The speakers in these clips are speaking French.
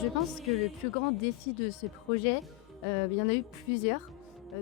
Je pense que le plus grand défi de ce projet, il y en a eu plusieurs.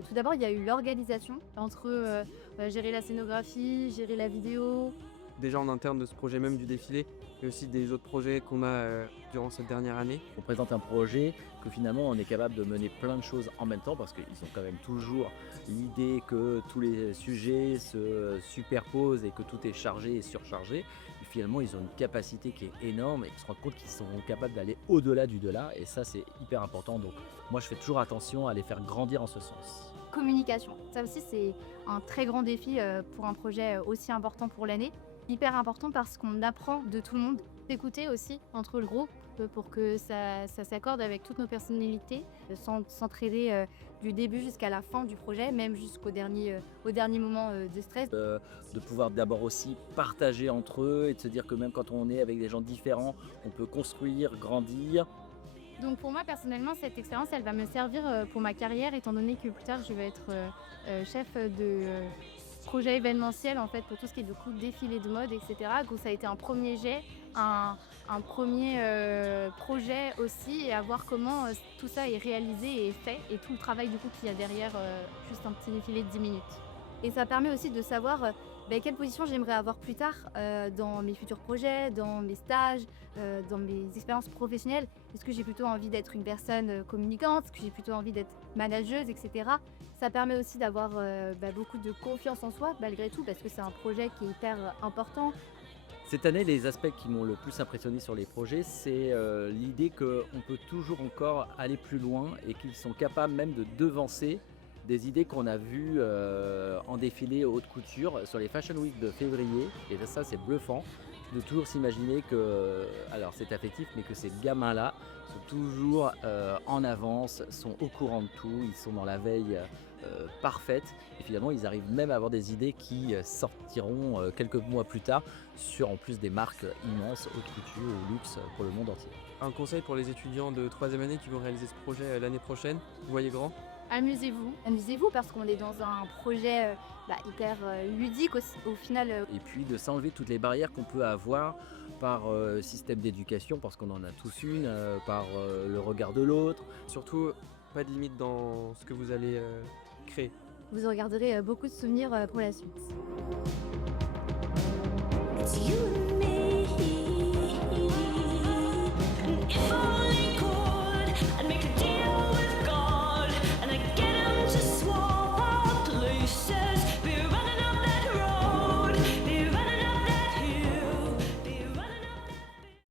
Tout d'abord, il y a eu l'organisation entre gérer la scénographie, gérer la vidéo. Déjà en interne de ce projet même du défilé, mais aussi des autres projets qu'on a durant cette dernière année. On présente un projet que finalement on est capable de mener plein de choses en même temps parce qu'ils ont quand même toujours l'idée que tous les sujets se superposent et que tout est chargé et surchargé. Et finalement ils ont une capacité qui est énorme et ils se rendent compte qu'ils sont capables d'aller au-delà du delà et ça c'est hyper important. Donc moi je fais toujours attention à les faire grandir en ce sens. Communication, ça aussi c'est un très grand défi pour un projet aussi important pour l'année. Hyper important parce qu'on apprend de tout le monde, s'écouter aussi entre le groupe pour que ça s'accorde avec toutes nos personnalités, s'entraider du début jusqu'à la fin du projet, même jusqu'au dernier moment de stress. De pouvoir d'abord aussi partager entre eux et de se dire que même quand on est avec des gens différents, on peut construire, grandir. Donc pour moi personnellement cette expérience elle va me servir pour ma carrière étant donné que plus tard je vais être chef de projet événementiel en fait pour tout ce qui est de coup défilé de mode etc. Donc ça a été un premier jet, un premier projet aussi et à voir comment tout ça est réalisé et est fait et tout le travail du coup qu'il y a derrière juste un petit défilé de 10 minutes. Et ça permet aussi de savoir quelle position j'aimerais avoir plus tard dans mes futurs projets, dans mes stages, dans mes expériences professionnelles. Est-ce que j'ai plutôt envie d'être une personne communicante? Est-ce que j'ai plutôt envie d'être manageuse, etc. Ça permet aussi d'avoir beaucoup de confiance en soi malgré tout parce que c'est un projet qui est hyper important. Cette année, les aspects qui m'ont le plus impressionné sur les projets, c'est l'idée qu'on peut toujours encore aller plus loin et qu'ils sont capables même de devancer des idées qu'on a vues en défilé haute couture sur les Fashion Week de février. Et ça, c'est bluffant de toujours s'imaginer que, alors c'est affectif, mais que ces gamins-là sont toujours en avance, sont au courant de tout, ils sont dans la veille parfaite. Et finalement, ils arrivent même à avoir des idées qui sortiront quelques mois plus tard sur en plus des marques immenses, haute couture ou luxe pour le monde entier. Un conseil pour les étudiants de 3e année qui vont réaliser ce projet l'année prochaine, vous voyez grand? Amusez-vous parce qu'on est dans un projet hyper ludique au final. Et puis de s'enlever toutes les barrières qu'on peut avoir par système d'éducation, parce qu'on en a tous une, par le regard de l'autre. Surtout, pas de limite dans ce que vous allez créer. Vous en garderez beaucoup de souvenirs pour la suite. It's you.